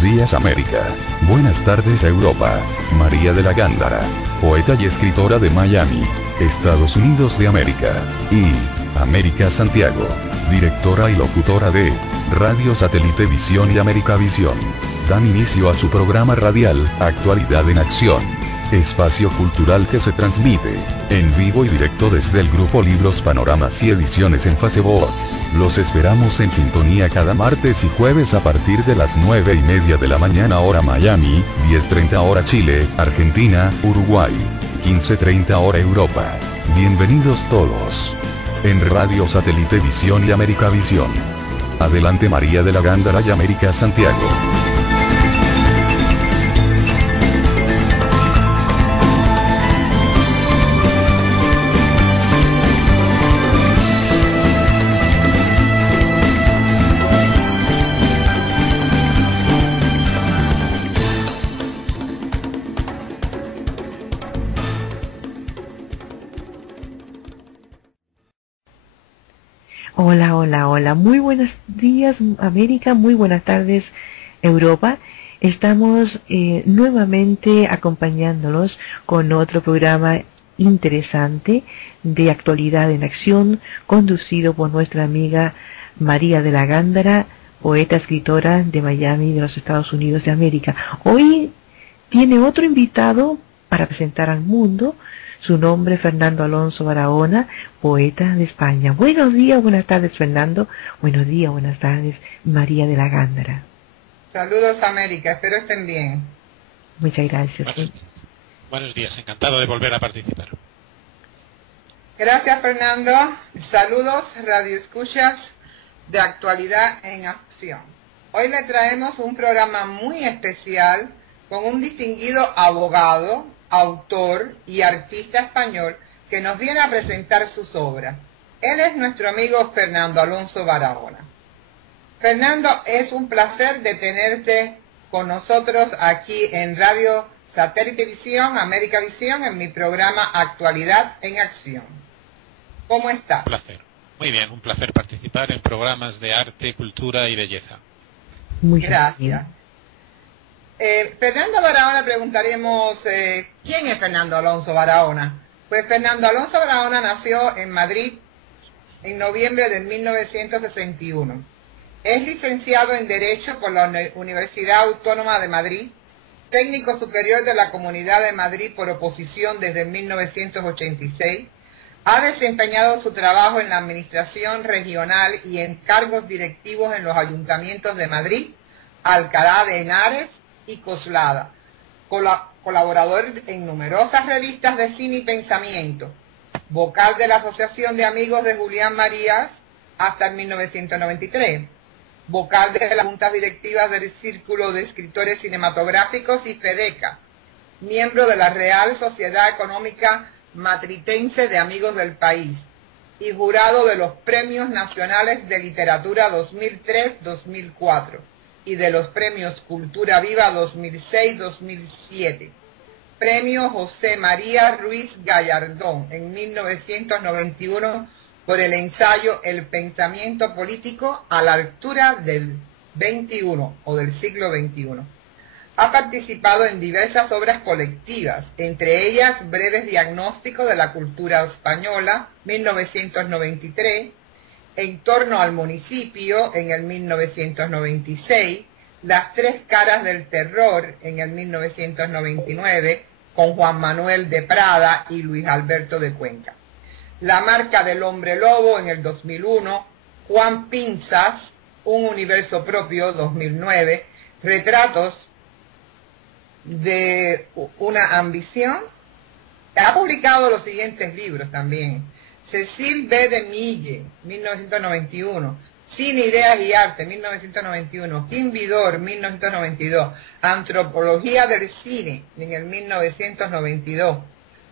Buenos días América. Buenas tardes Europa. María de la Gándara, poeta y escritora de Miami, Estados Unidos de América. Y América Santiago, directora y locutora de Radio Satélite Visión y América Visión. Dan inicio a su programa radial, Actualidad en Acción. Espacio cultural que se transmite en vivo y directo desde el grupo Libros, Panoramas y Ediciones en Facebook. Los esperamos en sintonía cada martes y jueves a partir de las 9:30 de la mañana hora Miami, 10:30 hora Chile, Argentina, Uruguay, 15:30 hora Europa. Bienvenidos todos. En Radio Satélite Visión y América Visión. Adelante María de la Gándara y América Santiago. Hola, muy buenos días América, muy buenas tardes Europa. Estamos nuevamente acompañándolos con otro programa interesante de Actualidad en Acción, conducido por nuestra amiga María de la Gándara, poeta, escritora de Miami, de los Estados Unidos de América. Hoy tiene otro invitado para presentar al mundo. Su nombre es Fernando Alonso Barahona, poeta de España. Buenos días, buenas tardes Fernando. Buenos días, buenas tardes María de la Gándara. Saludos América, espero estén bien. Muchas gracias. Buenos días, encantado de volver a participar. Gracias Fernando. Saludos Radio Escuchas de Actualidad en Acción. Hoy le traemos un programa muy especial con un distinguido abogado, autor y artista español que nos viene a presentar sus obras. Él es nuestro amigo Fernando Alonso Barahona. Fernando, es un placer de tenerte con nosotros aquí en Radio Satélite Visión, América Visión, en mi programa Actualidad en Acción. ¿Cómo estás? Un placer. Muy bien, un placer participar en programas de arte, cultura y belleza. Muy gracias. Fernando Barahona, preguntaremos, ¿quién es Fernando Alonso Barahona? Pues Fernando Alonso Barahona nació en Madrid en noviembre de 1961. Es licenciado en Derecho por la Universidad Autónoma de Madrid, técnico superior de la Comunidad de Madrid por oposición desde 1986. Ha desempeñado su trabajo en la administración regional y en cargos directivos en los ayuntamientos de Madrid, Alcalá de Henares y Coslada, colaborador en numerosas revistas de cine y pensamiento, vocal de la Asociación de Amigos de Julián Marías hasta 1993, vocal de las juntas directivas del Círculo de Escritores Cinematográficos y FEDECA, miembro de la Real Sociedad Económica Matritense de Amigos del País y jurado de los Premios Nacionales de Literatura 2003-2004. y de los premios Cultura Viva 2006-2007. Premio José María Ruiz Gallardón en 1991 por el ensayo El pensamiento político a la altura del XXI o del siglo XXI. Ha participado en diversas obras colectivas, entre ellas Breves diagnósticos de la cultura española, 1993, En torno al municipio en el 1996, Las tres caras del terror en el 1999, con Juan Manuel de Prada y Luis Alberto de Cuenca. La marca del hombre lobo en el 2001, Juan Pinzas, Un universo propio, 2009, Retratos de una ambición. Ha publicado los siguientes libros también: Cecil B. de Mille, 1991, Cine, Ideas y Arte, 1991, Kim Vidor, 1992, Antropología del Cine, en el 1992,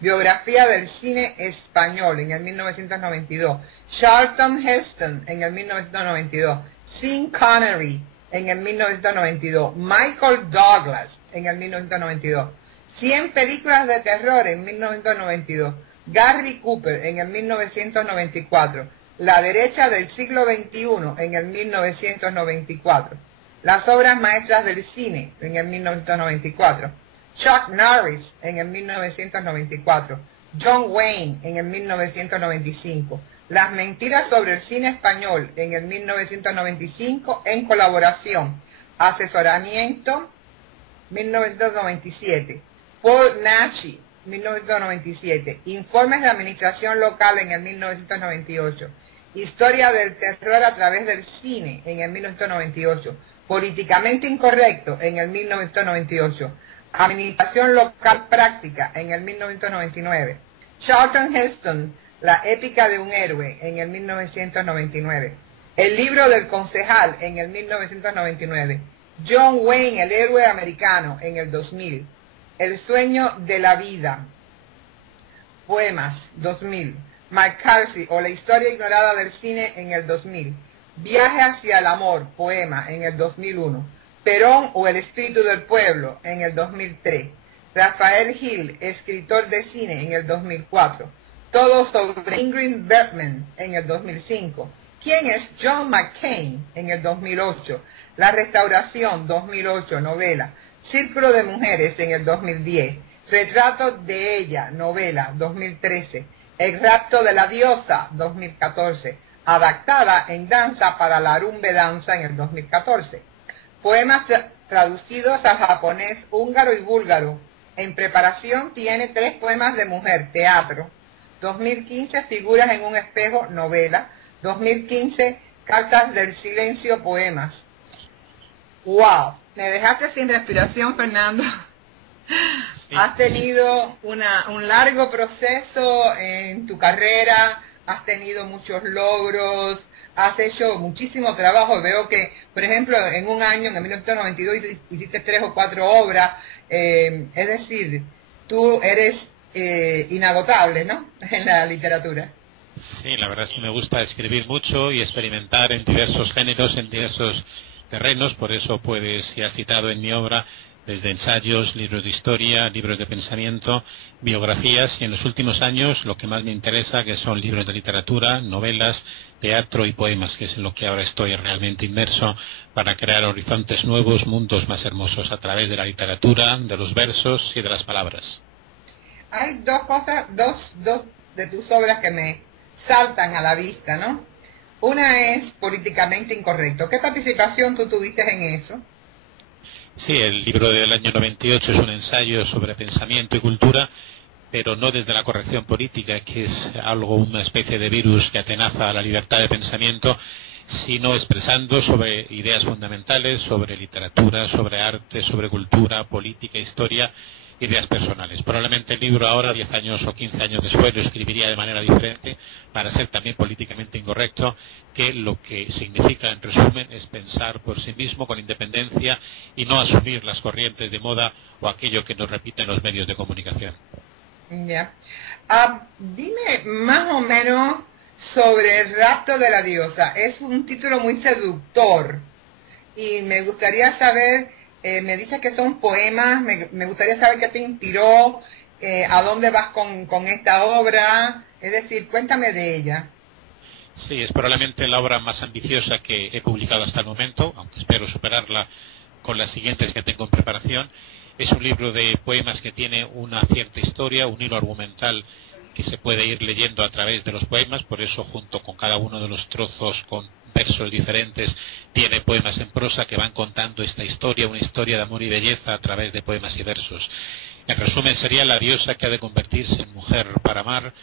Biografía del Cine Español, en el 1992, Charlton Heston, en el 1992, Sean Connery, en el 1992, Michael Douglas, en el 1992, 100 películas de terror, en 1992, Gary Cooper en el 1994, La derecha del siglo XXI en el 1994, Las obras maestras del cine en el 1994. Chuck Norris en el 1994. John Wayne en el 1995. Las mentiras sobre el cine español en el 1995 en colaboración. Asesoramiento 1997. Paul Naschy 1997. Informes de administración local en el 1998. Historia del terror a través del cine en el 1998. Políticamente incorrecto en el 1998. Administración local práctica en el 1999. Charlton Heston, la épica de un héroe en el 1999. El libro del concejal en el 1999. John Wayne, el héroe americano en el 2000. El sueño de la vida. Poemas, 2000. McCarthy o la historia ignorada del cine en el 2000. Viaje hacia el amor, poema en el 2001. Perón o el espíritu del pueblo en el 2003. Rafael Hill, escritor de cine en el 2004. Todo sobre Ingrid Bergman en el 2005. ¿Quién es John McCain en el 2008? La restauración 2008, novela. Círculo de mujeres en el 2010. Retrato de ella, novela 2013. El rapto de la diosa 2014. Adaptada en danza para la Arumbe Danza en el 2014. Poemas traducidos al japonés, húngaro y búlgaro. En preparación tiene 3 poemas de mujer, teatro. 2015, Figuras en un espejo, novela. 2015, Cartas del silencio, poemas. ¡Wow! Me dejaste sin respiración, Fernando. Sí. Has tenido un largo proceso en tu carrera, has tenido muchos logros, has hecho muchísimo trabajo. Veo que, por ejemplo, en un año, en el 1992, hiciste 3 o 4 obras. Es decir, tú eres inagotable, ¿no? En la literatura. Sí, la verdad es que me gusta escribir mucho y experimentar en diversos géneros, en diversos terrenos. Por eso puedes, si has citado en mi obra, desde ensayos, libros de historia, libros de pensamiento, biografías, y en los últimos años lo que más me interesa, que son libros de literatura, novelas, teatro y poemas, que es en lo que ahora estoy realmente inmerso, para crear horizontes nuevos, mundos más hermosos a través de la literatura, de los versos y de las palabras. Hay dos cosas, dos de tus obras que me saltan a la vista, ¿no? Una es Políticamente incorrecto. ¿Qué participación tú tuviste en eso? Sí, el libro del año 98 es un ensayo sobre pensamiento y cultura, pero no desde la corrección política, que es algo, una especie de virus que atenaza a la libertad de pensamiento, sino expresando sobre ideas fundamentales, sobre literatura, sobre arte, sobre cultura, política, historia, ideas personales. Probablemente el libro ahora, 10 años o 15 años después, lo escribiría de manera diferente para ser también políticamente incorrecto, que lo que significa, en resumen, es pensar por sí mismo con independencia y no asumir las corrientes de moda o aquello que nos repiten los medios de comunicación. Ya. Dime más o menos sobre el rapto de la diosa. Es un título muy seductor y me gustaría saber... me dices que son poemas, me gustaría saber qué te inspiró, a dónde vas con esta obra, es decir, cuéntame de ella. Sí, es probablemente la obra más ambiciosa que he publicado hasta el momento, aunque espero superarla con las siguientes que tengo en preparación. Es un libro de poemas que tiene una cierta historia, un hilo argumental que se puede ir leyendo a través de los poemas, por eso junto con cada uno de los trozos con versos diferentes, tiene poemas en prosa que van contando esta historia, una historia de amor y belleza a través de poemas y versos. En resumen, sería la diosa que ha de convertirse en mujer para amar,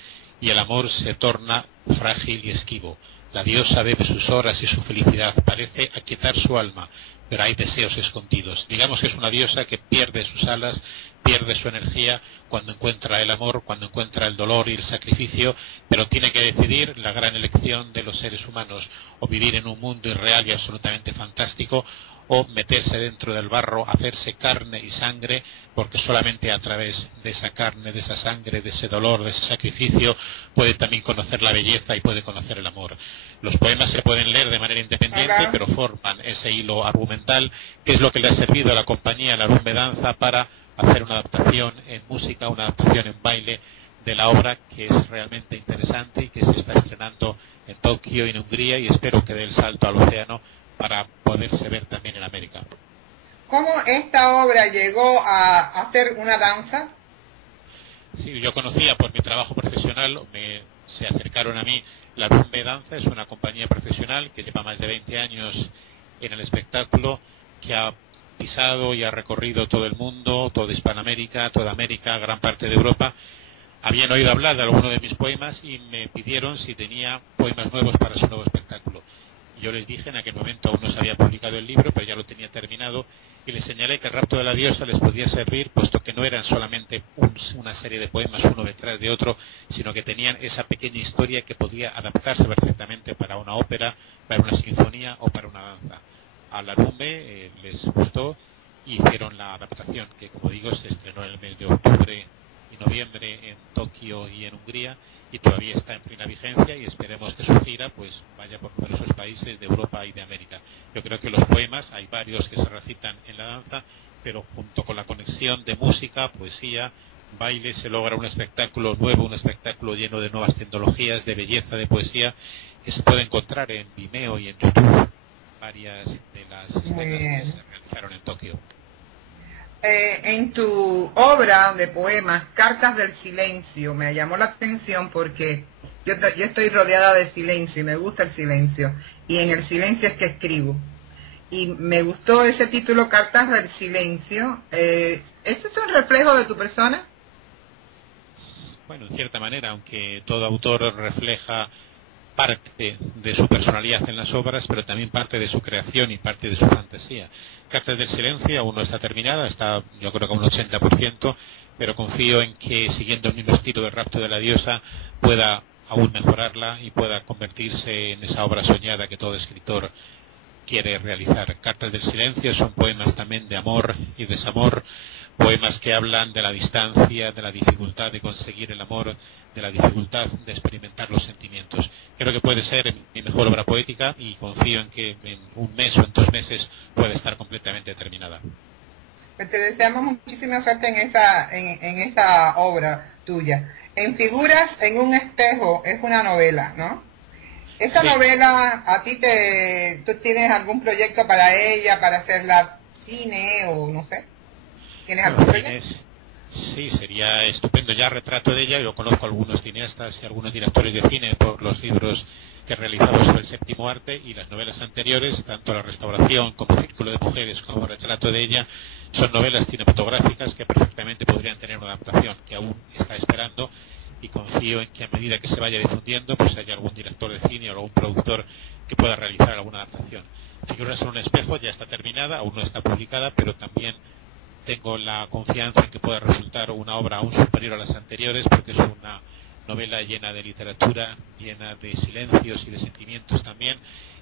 y el amor se torna frágil y esquivo. La diosa bebe sus horas y su felicidad parece aquietar su alma, pero hay deseos escondidos. Digamos que es una diosa que pierde sus alas, pierde su energía cuando encuentra el amor, cuando encuentra el dolor y el sacrificio, pero tiene que decidir la gran elección de los seres humanos, o vivir en un mundo irreal y absolutamente fantástico, o meterse dentro del barro, hacerse carne y sangre, porque solamente a través de esa carne, de esa sangre, de ese dolor, de ese sacrificio, puede también conocer la belleza y puede conocer el amor. Los poemas se pueden leer de manera independiente, pero forman ese hilo argumental, que es lo que le ha servido a la compañía La Arumbe Danza para hacer una adaptación en música, una adaptación en baile de la obra, que es realmente interesante y que se está estrenando en Tokio y en Hungría, y espero que dé el salto al océano para poderse ver también en América. ¿Cómo esta obra llegó a ser una danza? Sí, yo conocía por mi trabajo profesional, se acercaron a mí. La Rumbe Danza es una compañía profesional que lleva más de 20 años en el espectáculo, que ha pisado y ha recorrido todo el mundo, toda Hispanoamérica, toda América, gran parte de Europa. Habían oído hablar de alguno de mis poemas y me pidieron si tenía poemas nuevos para su nuevo espectáculo. Yo les dije, en aquel momento aún no se había publicado el libro, pero ya lo tenía terminado, y les señalé que el rapto de la diosa les podía servir, puesto que no eran solamente una serie de poemas uno detrás de otro, sino que tenían esa pequeña historia que podía adaptarse perfectamente para una ópera, para una sinfonía o para una danza. A la Rumbe les gustó y hicieron la adaptación, que como digo se estrenó en el mes de octubre y noviembre en Tokio y en Hungría, y todavía está en plena vigencia, y esperemos que su gira pues vaya por numerosos países de Europa y de América. Yo creo que los poemas, hay varios que se recitan en la danza, pero junto con la conexión de música, poesía, baile, se logra un espectáculo nuevo, un espectáculo lleno de nuevas tecnologías, de belleza, de poesía, que se puede encontrar en Vimeo y en YouTube, varias de las escenas que se realizaron en Tokio. En tu obra de poemas, Cartas del Silencio, me llamó la atención porque yo estoy rodeada de silencio y me gusta el silencio. Y en el silencio es que escribo. Y me gustó ese título, Cartas del Silencio. ¿Ese es un reflejo de tu persona? Bueno, en cierta manera, aunque todo autor refleja parte de su personalidad en las obras, pero también parte de su creación y parte de su fantasía. Cartas del Silencio aún no está terminada, está yo creo que a un 80%, pero confío en que, siguiendo el mismo estilo del rapto de la diosa, pueda aún mejorarla y pueda convertirse en esa obra soñada que todo escritor quiere realizar. Cartas del Silencio son poemas también de amor y desamor, poemas que hablan de la distancia, de la dificultad de conseguir el amor, de la dificultad de experimentar los sentimientos. Creo que puede ser mi mejor obra poética y confío en que en un mes o en 2 meses pueda estar completamente terminada. Pues te deseamos muchísima suerte en esa obra tuya. En Figuras en un espejo es una novela, ¿no? Esa sí. Novela, ¿tú tienes algún proyecto para ella, para hacerla cine o no sé? ¿Tienes algún proyecto? Sí, sería estupendo. Ya retrato de ella, yo conozco a algunos cineastas y algunos directores de cine por los libros que he realizado sobre el séptimo arte, y las novelas anteriores, tanto La Restauración como Círculo de Mujeres como Retrato de ella, son novelas cinematográficas que perfectamente podrían tener una adaptación, que aún está esperando, y confío en que a medida que se vaya difundiendo pues haya algún director de cine o algún productor que pueda realizar alguna adaptación. Figuras en un espejo ya está terminada, aún no está publicada, pero también tengo la confianza en que pueda resultar una obra aún superior a las anteriores, porque es una novela llena de literatura, llena de silencios y de sentimientos también,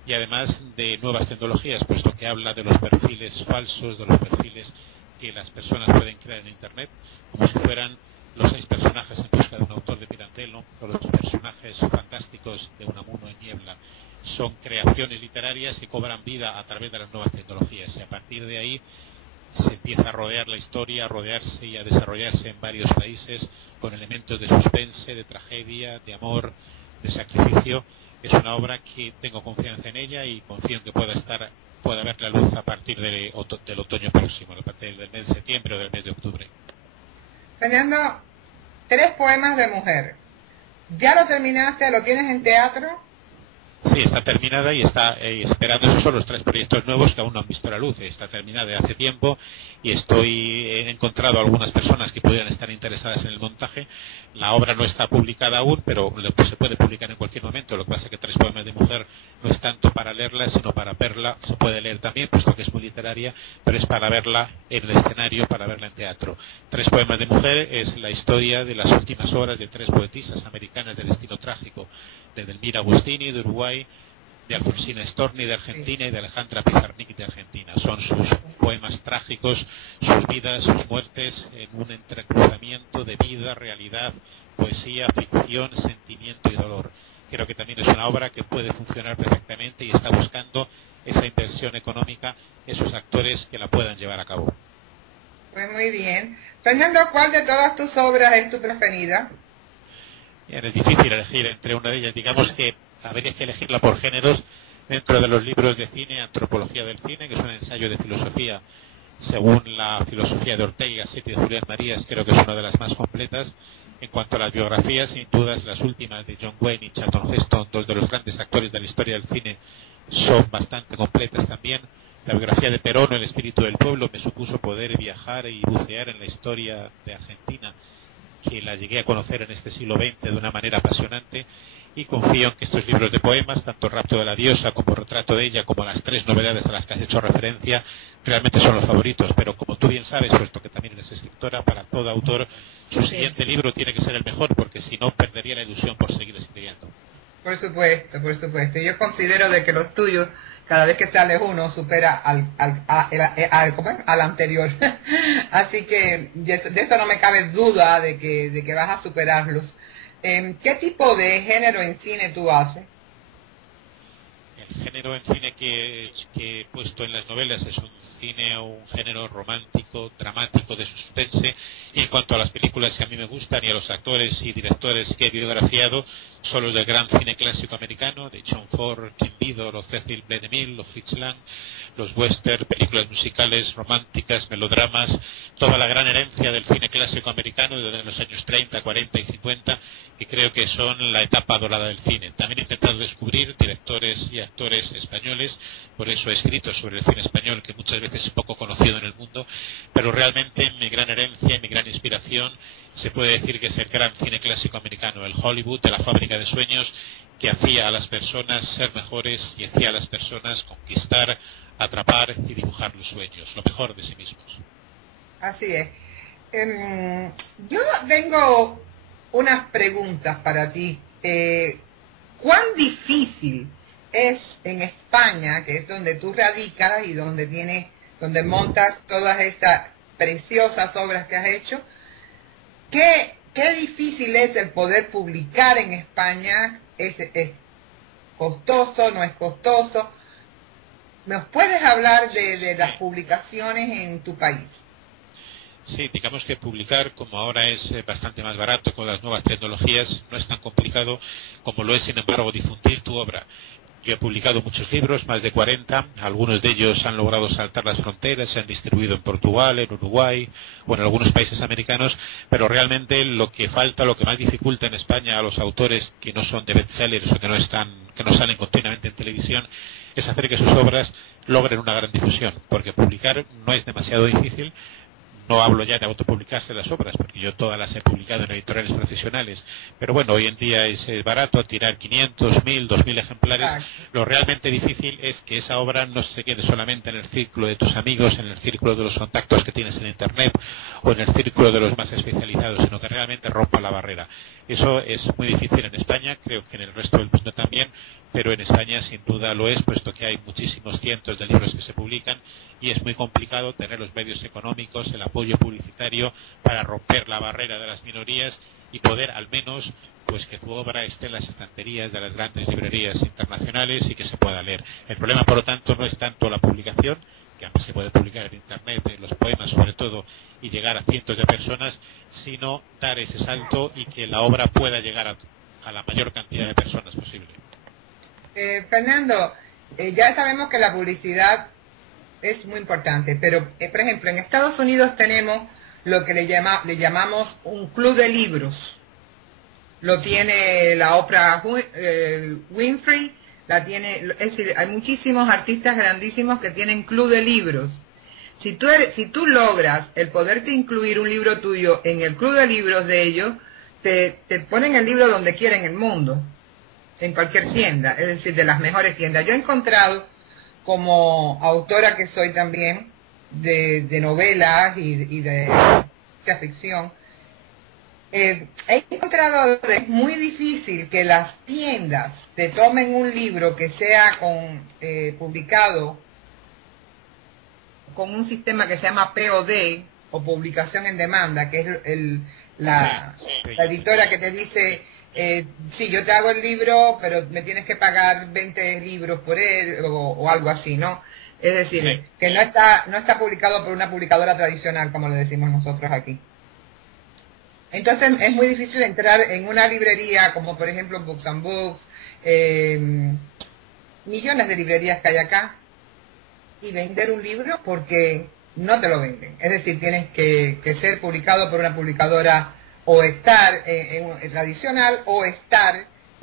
y además de nuevas tecnologías, puesto que habla de los perfiles falsos, de los perfiles que las personas pueden crear en Internet, como si fueran los 6 personajes en busca de un autor de Pirandello, o los personajes fantásticos de Unamuno en Niebla. Son creaciones literarias que cobran vida a través de las nuevas tecnologías, y a partir de ahí se empieza a rodear la historia, a rodearse y a desarrollarse en varios países con elementos de suspense, de tragedia, de amor, de sacrificio. Es una obra que tengo confianza en ella y confío en que pueda ver la luz a partir del otoño próximo, a partir del mes de septiembre o del mes de octubre. Fernando, 3 poemas de mujer. ¿Ya lo terminaste? ¿Lo tienes en teatro? Sí, está terminada y está esperando. Esos son los 3 proyectos nuevos que aún no han visto la luz. Está terminada de hace tiempo y he encontrado algunas personas que pudieran estar interesadas en el montaje. La obra no está publicada aún, pero se puede publicar en cualquier momento. Lo que pasa es que 3 poemas de mujer no es tanto para leerla, sino para verla. Se puede leer también, puesto que es muy literaria, pero es para verla en el escenario, para verla en teatro. 3 poemas de mujer es la historia de las últimas horas de 3 poetisas americanas de destino trágico, de Edelmira Agustini de Uruguay, de Alfonsina Storni de Argentina y de Alejandra Pizarnik de Argentina. Son sus poemas trágicos, sus vidas, sus muertes, en un entrecruzamiento de vida, realidad, poesía, ficción, sentimiento y dolor. Creo que también es una obra que puede funcionar perfectamente y está buscando esa inversión económica, esos actores que la puedan llevar a cabo. Pues muy bien. Fernando, ¿cuál de todas tus obras es tu preferida? Es difícil elegir entre una de ellas. Digamos que habría que elegirla por géneros. Dentro de los libros de cine, Antropología del cine, que es un ensayo de filosofía según la filosofía de Ortega y Gasset y de Julián Marías, creo que es una de las más completas. En cuanto a las biografías, sin dudas, las últimas de John Wayne y Charlton Heston, dos de los grandes actores de la historia del cine, son bastante completas también. La biografía de Perón, El espíritu del pueblo, me supuso poder viajar y bucear en la historia de Argentina, que la llegué a conocer en este siglo XX de una manera apasionante, y confío en que estos libros de poemas, tanto Rapto de la diosa como Retrato de ella, como las tres novedades a las que has hecho referencia, realmente son los favoritos. Pero como tú bien sabes, puesto que también eres escritora, para todo autor su siguiente libro tiene que ser el mejor, porque si no perdería la ilusión por seguir escribiendo. Por supuesto, por supuesto. Yo considero de que los tuyos, cada vez que sale uno, supera al anterior. Así que de esto no me cabe duda de que vas a superarlos. ¿Qué tipo de género en cine tú haces? El género en cine que he puesto en las novelas es un cine o un género romántico, dramático, de suspense. Y en cuanto a las películas que a mí me gustan y a los actores y directores que he biografiado, son los del gran cine clásico americano, de John Ford, Ken Vidor, o Cecil B. DeMille, o Fritz Lang, los western, películas musicales, románticas, melodramas, toda la gran herencia del cine clásico americano desde los años 30, 40 y 50, que creo que son la etapa dorada del cine. También he intentado descubrir directores y actores españoles, por eso he escrito sobre el cine español, que muchas veces es poco conocido en el mundo, pero realmente mi gran herencia y mi gran inspiración se puede decir que es el gran cine clásico americano, el Hollywood de la fábrica de sueños, que hacía a las personas ser mejores y hacía a las personas conquistar, atrapar y dibujar los sueños, lo mejor de sí mismos. Así es. Yo tengo unas preguntas para ti. ¿Cuán difícil es en España, que es donde tú radicas y donde montas todas estas preciosas obras que has hecho? ¿Qué difícil es el poder publicar en España? ¿Es costoso? ¿No es costoso? ¿Nos puedes hablar de las publicaciones en tu país? Sí, digamos que publicar, como ahora es bastante más barato con las nuevas tecnologías, no es tan complicado como lo es, sin embargo, difundir tu obra. Yo he publicado muchos libros, más de 40, algunos de ellos han logrado saltar las fronteras, se han distribuido en Portugal, en Uruguay o en algunos países americanos, pero realmente lo que falta, lo que más dificulta en España a los autores que no son de bestsellers o que no salen continuamente en televisión, es hacer que sus obras logren una gran difusión, porque publicar no es demasiado difícil. No hablo ya de autopublicarse las obras, porque yo todas las he publicado en editoriales profesionales, pero bueno, hoy en día es barato tirar 500, 1000, 2000 ejemplares. Exacto. Lo realmente difícil es que esa obra no se quede solamente en el círculo de tus amigos, en el círculo de los contactos que tienes en Internet o en el círculo de los más especializados, sino que realmente rompa la barrera. Eso es muy difícil en España, creo que en el resto del mundo también, pero en España sin duda lo es, puesto que hay muchísimos cientos de libros que se publican y es muy complicado tener los medios económicos, el apoyo publicitario para romper la barrera de las minorías y poder al menos pues que tu obra esté en las estanterías de las grandes librerías internacionales y que se pueda leer. El problema, por lo tanto, no es tanto la publicación, que además se puede publicar en Internet, en los poemas sobre todo, y llegar a cientos de personas, sino dar ese salto y que la obra pueda llegar a la mayor cantidad de personas posible. Fernando, ya sabemos que la publicidad es muy importante, pero por ejemplo en Estados Unidos tenemos lo que le llamamos un club de libros. Lo tiene la Oprah Winfrey, es decir, hay muchísimos artistas grandísimos que tienen club de libros. Si tú logras el poderte incluir un libro tuyo en el club de libros de ellos, te ponen el libro donde quiera en el mundo, en cualquier tienda, es decir, de las mejores tiendas. Yo he encontrado, como autora que soy también, de novelas y de ciencia ficción, he encontrado que es muy difícil que las tiendas te tomen un libro que sea publicado con un sistema que se llama POD, o publicación en demanda, que es la editora que te dice, sí, yo te hago el libro, pero me tienes que pagar 20 libros por él, o algo así, ¿no? Es decir, que no está publicado por una publicadora tradicional, como le decimos nosotros aquí. Entonces es muy difícil entrar en una librería como por ejemplo Books and Books, millones de librerías que hay acá, y vender un libro porque no te lo venden. Es decir, tienes que ser publicado por una publicadora o estar en tradicional o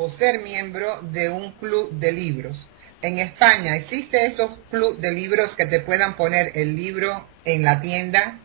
ser miembro de un club de libros. En España existe esos clubes de libros que te puedan poner el libro en la tienda.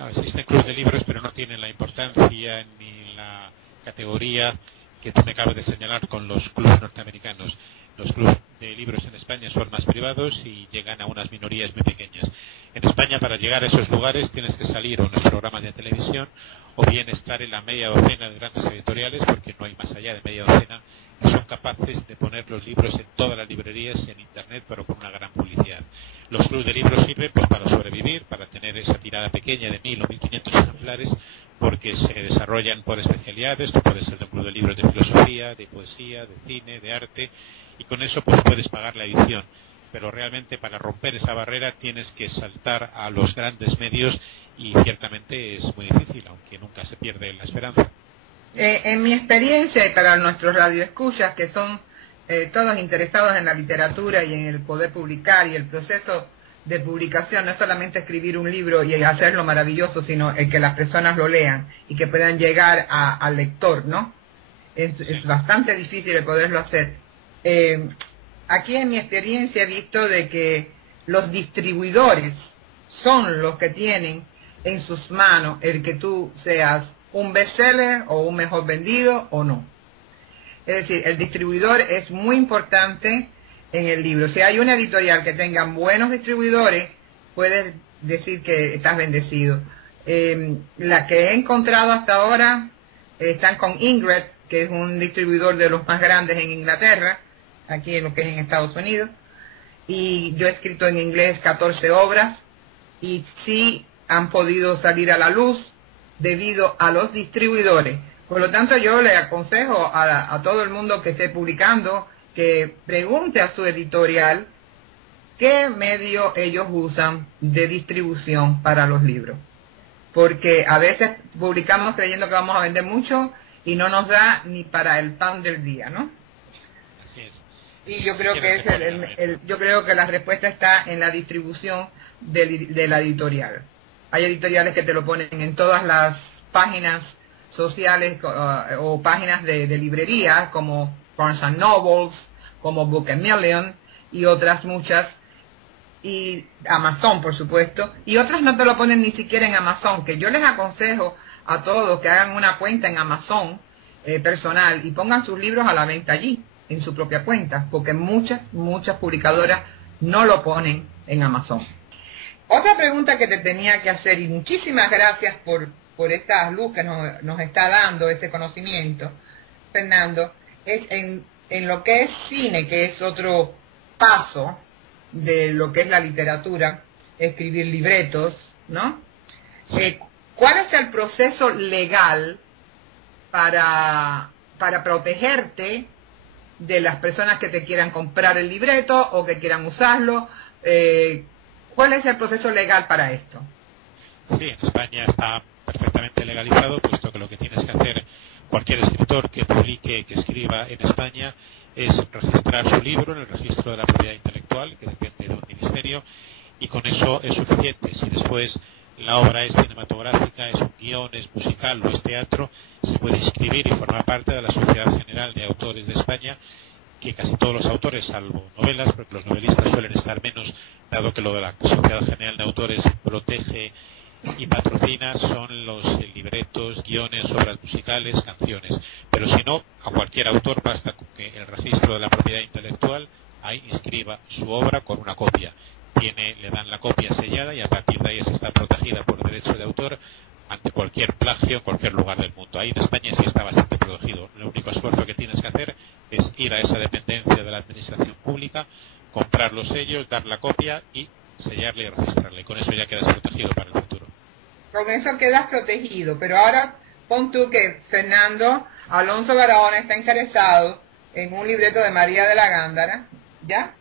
No, existen clubes de libros, pero no tienen la importancia ni la categoría que tú me acabas de señalar con los clubes norteamericanos. Los clubes de libros en España son más privados y llegan a unas minorías muy pequeñas. En España, para llegar a esos lugares, tienes que salir a unos programas de televisión o bien estar en la media docena de grandes editoriales, porque no hay más allá de media docena, que son capaces de poner los libros en todas las librerías, en Internet, pero con una gran publicidad. Los clubes de libros sirven pues para sobrevivir, para tener esa tirada pequeña de 1000 o 1500 ejemplares, porque se desarrollan por especialidades. Tú puedes ser de un club de libros de filosofía, de poesía, de cine, de arte, y con eso pues puedes pagar la edición. Pero realmente para romper esa barrera tienes que saltar a los grandes medios y ciertamente es muy difícil, aunque nunca se pierde la esperanza. En mi experiencia, y para nuestros radioescuchas, que son todos interesados en la literatura y en el poder publicar y el proceso de publicación, no es solamente escribir un libro y hacerlo maravilloso, sino que las personas lo lean y que puedan llegar al lector, ¿no? Es bastante difícil el poderlo hacer. Aquí en mi experiencia he visto de que los distribuidores son los que tienen en sus manos el que tú seas un bestseller o un mejor vendido o no. Es decir, el distribuidor es muy importante en el libro. Si hay una editorial que tenga buenos distribuidores, puedes decir que estás bendecido. La que he encontrado hasta ahora están con Ingrid, que es un distribuidor de los más grandes en Inglaterra, aquí en lo que es en Estados Unidos, y yo he escrito en inglés 14 obras y sí han podido salir a la luz debido a los distribuidores. Por lo tanto, yo le aconsejo a todo el mundo que esté publicando que pregunte a su editorial qué medio ellos usan de distribución para los libros, porque a veces publicamos creyendo que vamos a vender mucho y no nos da ni para el pan del día, ¿no? Así es. Y yo creo que yo creo que la respuesta está en la distribución de la editorial. Hay editoriales que te lo ponen en todas las páginas sociales o páginas de librería, como Barnes and Nobles, como Book a Million y otras muchas, y Amazon, por supuesto, y otras no te lo ponen ni siquiera en Amazon, que yo les aconsejo a todos que hagan una cuenta en Amazon personal y pongan sus libros a la venta allí, en su propia cuenta, porque muchas publicadoras no lo ponen en Amazon. Otra pregunta que te tenía que hacer, y muchísimas gracias por esta luz que nos está dando, este conocimiento, Fernando, es en lo que es cine, que es otro paso de lo que es la literatura, escribir libretos, ¿no? ¿Cuál es el proceso legal para protegerte de las personas que te quieran comprar el libreto o que quieran usarlo? ¿Cuál es el proceso legal para esto? Sí, en España está perfectamente legalizado, puesto que lo que tienes que hacer cualquier escritor que publique, que escriba en España, es registrar su libro en el registro de la propiedad intelectual, que depende de un ministerio, y con eso es suficiente. Si después la obra es cinematográfica, es un guión, es musical o es teatro, se puede inscribir y formar parte de la Sociedad General de Autores de España, que casi todos los autores, salvo novelas, porque los novelistas suelen estar menos, dado que lo de la Sociedad General de Autores protege y patrocina, son los libretos, guiones, obras musicales, canciones. Pero si no, a cualquier autor basta con que el registro de la propiedad intelectual ahí inscriba su obra con una copia. Le dan la copia sellada y a partir de ahí se está protegida por derecho de autor ante cualquier plagio en cualquier lugar del mundo. Ahí en España sí está bastante protegido. El único esfuerzo que tienes que hacer es ir a esa dependencia de la administración pública, comprar los sellos, dar la copia y sellarle y registrarle. Con eso ya quedas protegido para el futuro. Con eso quedas protegido, pero ahora pon tú que Fernando Alonso Barahona está interesado en un libreto de María de la Gándara, ¿ya?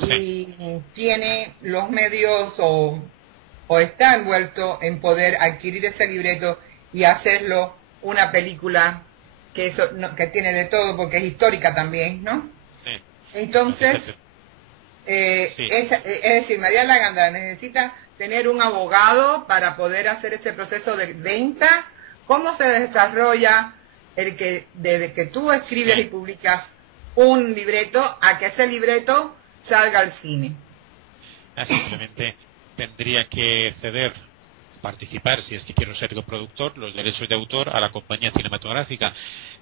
Sí. Y tiene los medios o está envuelto en poder adquirir ese libreto y hacerlo una película que que tiene de todo, porque es histórica también, ¿no? Sí. Entonces, es decir, María de la Gándara necesita tener un abogado para poder hacer ese proceso de venta. ¿Cómo se desarrolla desde que tú escribes y publicas un libreto a que ese libreto salga al cine? Simplemente tendría que participar, si es que quiero ser coproductor, los derechos de autor a la compañía cinematográfica.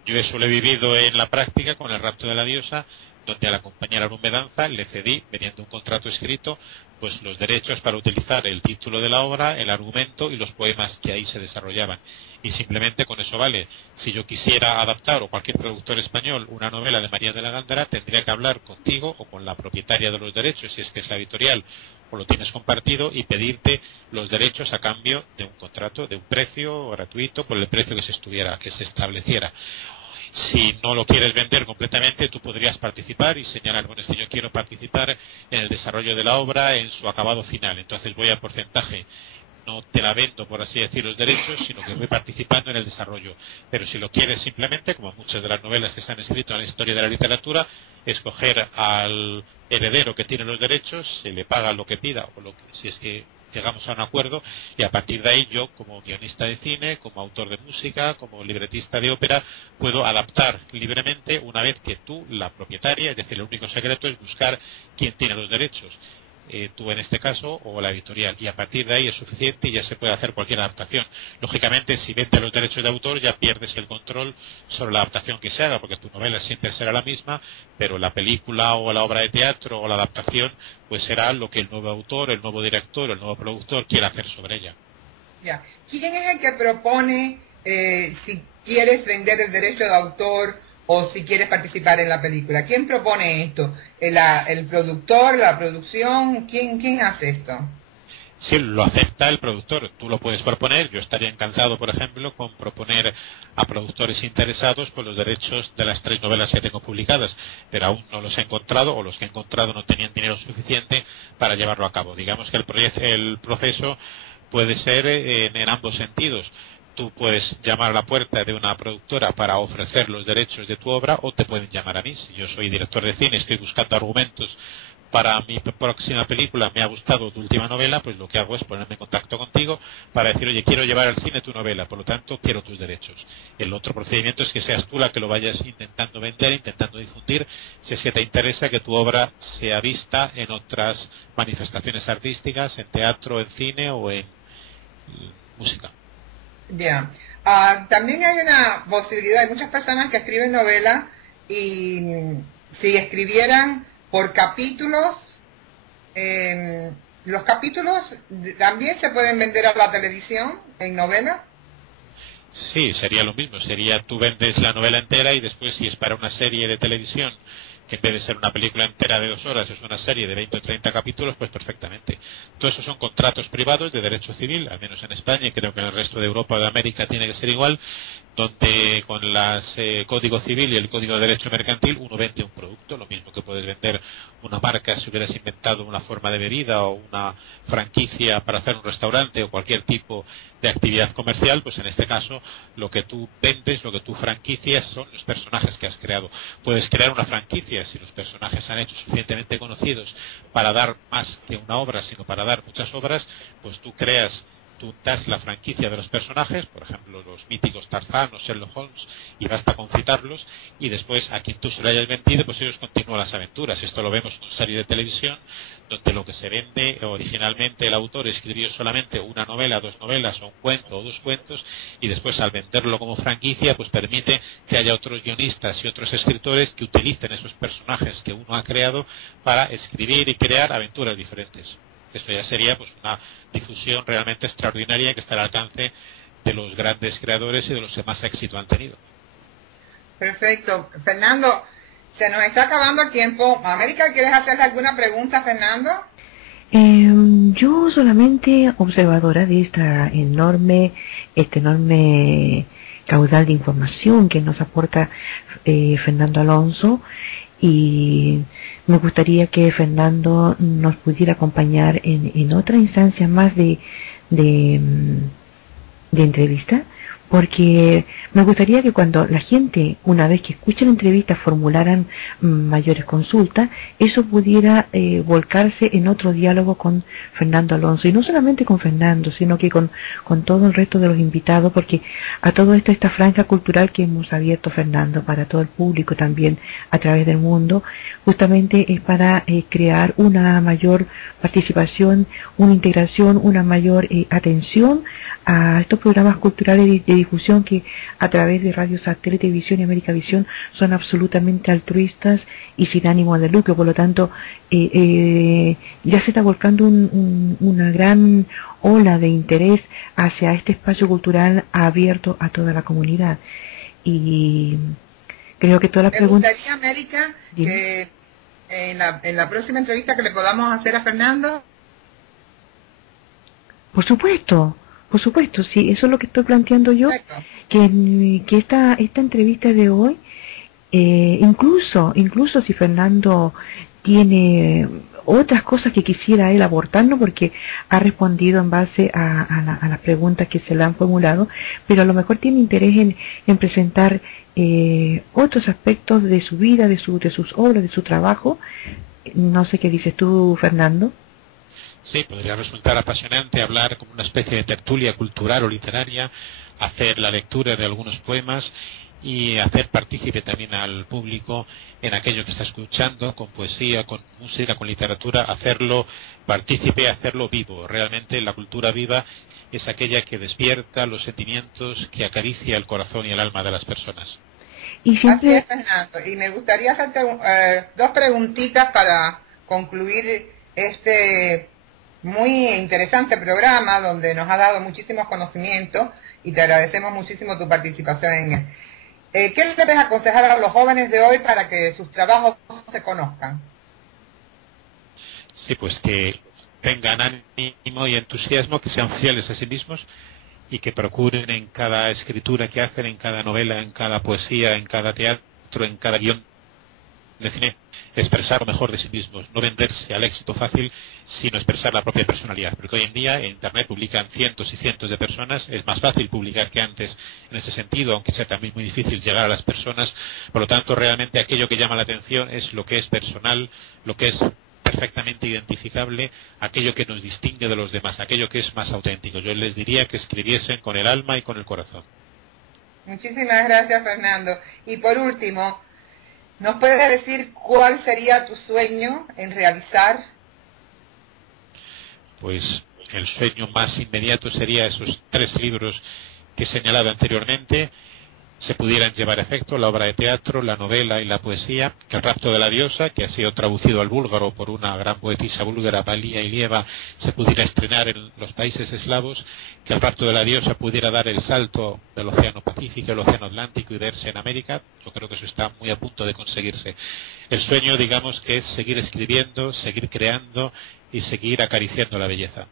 Yo eso lo he vivido en la práctica con El rapto de la diosa, donde a la compañía La Lumbre Danza le cedí, mediante un contrato escrito, pues los derechos para utilizar el título de la obra, el argumento y los poemas que ahí se desarrollaban. Y simplemente con eso vale. Si yo quisiera adaptar, o cualquier productor español, una novela de María de la Gándara, tendría que hablar contigo o con la propietaria de los derechos, si es que es la editorial, o lo tienes compartido, y pedirte los derechos a cambio de un contrato, de un precio gratuito, por el precio que se estableciera. Si no lo quieres vender completamente, tú podrías participar y señalar, bueno, es que yo quiero participar en el desarrollo de la obra, en su acabado final, entonces voy a porcentaje. No te la vendo, por así decir, los derechos, sino que voy participando en el desarrollo. Pero si lo quieres simplemente, como muchas de las novelas que se han escrito en la historia de la literatura, escoger al heredero que tiene los derechos, se le paga lo que pida, o si es que llegamos a un acuerdo, y a partir de ahí yo, como guionista de cine, como autor de música, como libretista de ópera, puedo adaptar libremente una vez que tú, la propietaria, es decir, el único secreto es buscar quién tiene los derechos. Tú en este caso o la editorial, y a partir de ahí es suficiente y ya se puede hacer cualquier adaptación. Lógicamente, si vende los derechos de autor, ya pierdes el control sobre la adaptación que se haga, porque tu novela siempre será la misma, pero la película o la obra de teatro o la adaptación pues será lo que el nuevo autor, el nuevo director o el nuevo productor quiera hacer sobre ella. Ya. ¿Quién es el que propone si quieres vender el derecho de autor o si quieres participar en la película? ¿Quién propone esto? ¿El productor, la producción? ¿Quién hace esto? Sí, lo acepta el productor. Tú lo puedes proponer. Yo estaría encantado, por ejemplo, con proponer a productores interesados por los derechos de las 3 novelas que tengo publicadas, pero aún no los he encontrado, o los que he encontrado no tenían dinero suficiente para llevarlo a cabo. Digamos que el proceso puede ser en ambos sentidos. Tú puedes llamar a la puerta de una productora para ofrecer los derechos de tu obra, o te pueden llamar a mí. Si yo soy director de cine, estoy buscando argumentos para mi próxima película, me ha gustado tu última novela, pues lo que hago es ponerme en contacto contigo para decir, oye, quiero llevar al cine tu novela, por lo tanto quiero tus derechos. El otro procedimiento es que seas tú la que lo vayas intentando vender, intentando difundir, si es que te interesa que tu obra sea vista en otras manifestaciones artísticas, en teatro, en cine o en música. Ya. También hay una posibilidad, hay muchas personas que escriben novelas y si escribieran por capítulos, los capítulos también se pueden vender a la televisión en novela. Sí, sería lo mismo, tú vendes la novela entera y después, si es para una serie de televisión, que en vez de ser una película entera de 2 horas, es una serie de 20 o 30 capítulos, pues perfectamente. Todo eso son contratos privados de derecho civil, al menos en España, y creo que en el resto de Europa o de América tiene que ser igual, donde con el Código Civil y el Código de Derecho Mercantil uno vende un producto, lo mismo que puedes vender una marca si hubieras inventado una forma de bebida o una franquicia para hacer un restaurante o cualquier tipo de actividad comercial, pues en este caso lo que tú vendes, lo que tú franquicias son los personajes que has creado. Puedes crear una franquicia si los personajes se han hecho suficientemente conocidos para dar más que una obra, sino para dar muchas obras, pues tú das la franquicia de los personajes, por ejemplo los míticos Tarzán o Sherlock Holmes, y basta con citarlos, y después a quien tú se lo hayas vendido, pues ellos continúan las aventuras. Esto lo vemos con serie de televisión, donde lo que se vende, originalmente el autor escribió solamente una novela, 2 novelas, o un cuento o 2 cuentos, y después al venderlo como franquicia, pues permite que haya otros guionistas y otros escritores que utilicen esos personajes que uno ha creado para escribir y crear aventuras diferentes. Esto ya sería pues una difusión realmente extraordinaria que está al alcance de los grandes creadores y de los que más éxito han tenido. Perfecto. Fernando, se nos está acabando el tiempo. América, ¿quieres hacerle alguna pregunta, Fernando? Yo solamente observadora de este enorme caudal de información que nos aporta Fernando Alonso, y me gustaría que Fernando nos pudiera acompañar en otra instancia más de entrevista, porque me gustaría que cuando la gente, una vez que escuche la entrevista, formularan mayores consultas, eso pudiera volcarse en otro diálogo con Fernando Alonso, y no solamente con Fernando, sino que con todo el resto de los invitados, porque a todo esto, esta franja cultural que hemos abierto, Fernando, para todo el público también a través del mundo, justamente es para crear una mayor participación, una integración, una mayor atención a estos programas culturales de difusión que a través de Radio Satélite, Televisión y América Visión son absolutamente altruistas y sin ánimo de lucro. Por lo tanto, ya se está volcando una gran ola de interés hacia este espacio cultural abierto a toda la comunidad. Y creo que todas las preguntas... Me gustaría, América, que en la próxima entrevista que le podamos hacer a Fernando... Por supuesto, sí, eso es lo que estoy planteando yo, que esta entrevista de hoy, incluso si Fernando tiene otras cosas que quisiera él abordarnos, porque ha respondido en base a las preguntas que se le han formulado, pero a lo mejor tiene interés en presentar otros aspectos de su vida, de sus obras, de su trabajo. No sé qué dices tú, Fernando. Sí, podría resultar apasionante hablar como una especie de tertulia cultural o literaria, hacer la lectura de algunos poemas y hacer partícipe también al público en aquello que está escuchando, con poesía, con música, con literatura, hacerlo partícipe, hacerlo vivo. Realmente la cultura viva es aquella que despierta los sentimientos, que acaricia el corazón y el alma de las personas. Y siempre... Así es, Fernando. Y me gustaría hacerte dos preguntitas para concluir este muy interesante programa donde nos ha dado muchísimos conocimientos y te agradecemos muchísimo tu participación en él. ¿Qué le debes aconsejar a los jóvenes de hoy para que sus trabajos se conozcan? Sí, pues que tengan ánimo y entusiasmo, que sean fieles a sí mismos y que procuren en cada escritura que hacen, en cada novela, en cada poesía, en cada teatro, en cada guión de cine, expresar lo mejor de sí mismos, no venderse al éxito fácil, sino expresar la propia personalidad, porque hoy en día en Internet publican cientos y cientos de personas, es más fácil publicar que antes en ese sentido, aunque sea también muy difícil llegar a las personas. Por lo tanto, realmente aquello que llama la atención es lo que es personal, lo que es perfectamente identificable, aquello que nos distingue de los demás, aquello que es más auténtico. Yo les diría que escribiesen con el alma y con el corazón. Muchísimas gracias, Fernando. Y por último, ¿nos puedes decir cuál sería tu sueño en realizar? Pues el sueño más inmediato sería esos 3 libros que he señalado anteriormente, se pudieran llevar a efecto, la obra de teatro, la novela y la poesía, que El rapto de la diosa, que ha sido traducido al búlgaro por una gran poetisa búlgara, Balia Ilieva, se pudiera estrenar en los países eslavos, que El rapto de la diosa pudiera dar el salto del Océano Pacífico, el Océano Atlántico y verse en América. Yo creo que eso está muy a punto de conseguirse. El sueño, digamos, que es seguir escribiendo, seguir creando y seguir acariciando la belleza.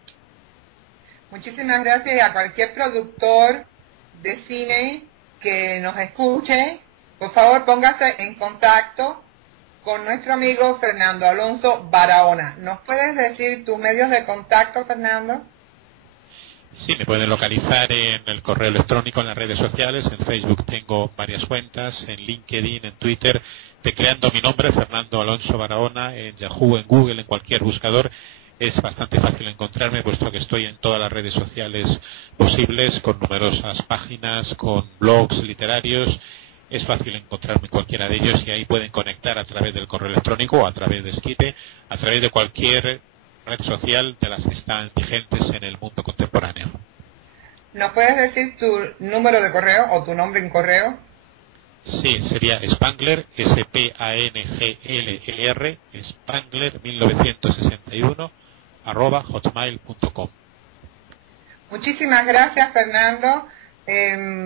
Muchísimas gracias, y a cualquier productor de cine que nos escuche, por favor póngase en contacto con nuestro amigo Fernando Alonso Barahona. ¿Nos puedes decir tus medios de contacto, Fernando? Sí, me pueden localizar en el correo electrónico, en las redes sociales. En Facebook tengo varias cuentas, en LinkedIn, en Twitter, tecleando mi nombre, Fernando Alonso Barahona, en Yahoo, en Google, en cualquier buscador. Es bastante fácil encontrarme, puesto que estoy en todas las redes sociales posibles, con numerosas páginas, con blogs literarios. Es fácil encontrarme en cualquiera de ellos y ahí pueden conectar a través del correo electrónico, o a través de Skype, a través de cualquier red social de las que están vigentes en el mundo contemporáneo. ¿Nos puedes decir tu número de correo o tu nombre en correo? Sí, sería Spangler, Spangler, Spangler 1961, @hotmail.com. Muchísimas gracias, Fernando.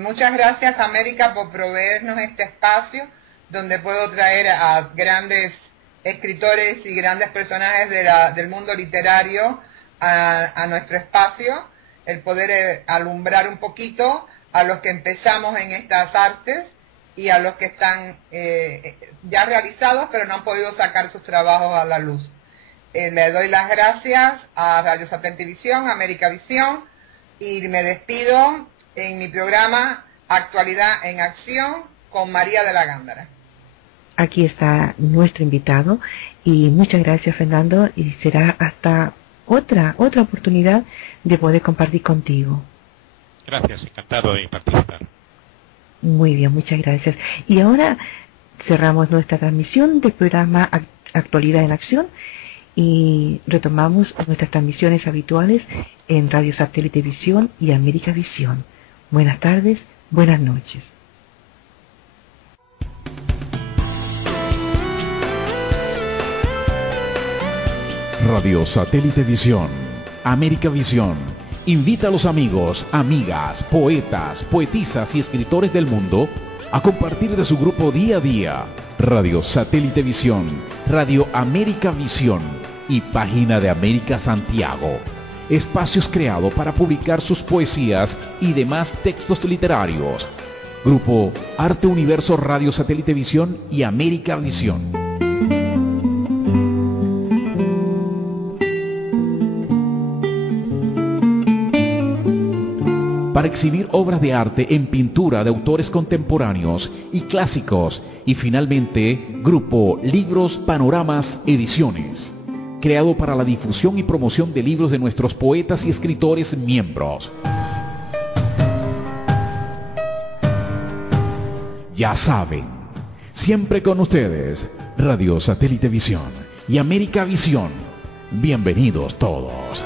Muchas gracias, América, por proveernos este espacio donde puedo traer a grandes escritores y grandes personajes del mundo literario a nuestro espacio, el poder alumbrar un poquito a los que empezamos en estas artes y a los que están ya realizados pero no han podido sacar sus trabajos a la luz. Le doy las gracias a Radio Satélite Televisión, América Visión, y me despido en mi programa Actualidad en Acción con María de la Gándara. Aquí está nuestro invitado y muchas gracias, Fernando, y será hasta otra oportunidad de poder compartir contigo. Gracias, encantado de participar. Muy bien, muchas gracias. Y ahora cerramos nuestra transmisión del programa Actualidad en Acción y retomamos nuestras transmisiones habituales en Radio Satélite Visión y América Visión. Buenas tardes, buenas noches. Radio Satélite Visión, América Visión, invita a los amigos, amigas, poetas, poetisas y escritores del mundo a compartir de su grupo día a día. Radio Satélite Visión, Radio América Visión y Página de América Santiago. Espacios creados para publicar sus poesías y demás textos literarios. Grupo Arte Universo Radio Satélite Visión y América Visión. Para exhibir obras de arte en pintura de autores contemporáneos y clásicos. Y finalmente, Grupo Libros Panoramas Ediciones, creado para la difusión y promoción de libros de nuestros poetas y escritores miembros. Ya saben, siempre con ustedes, Radio Satélite Visión y América Visión. Bienvenidos todos.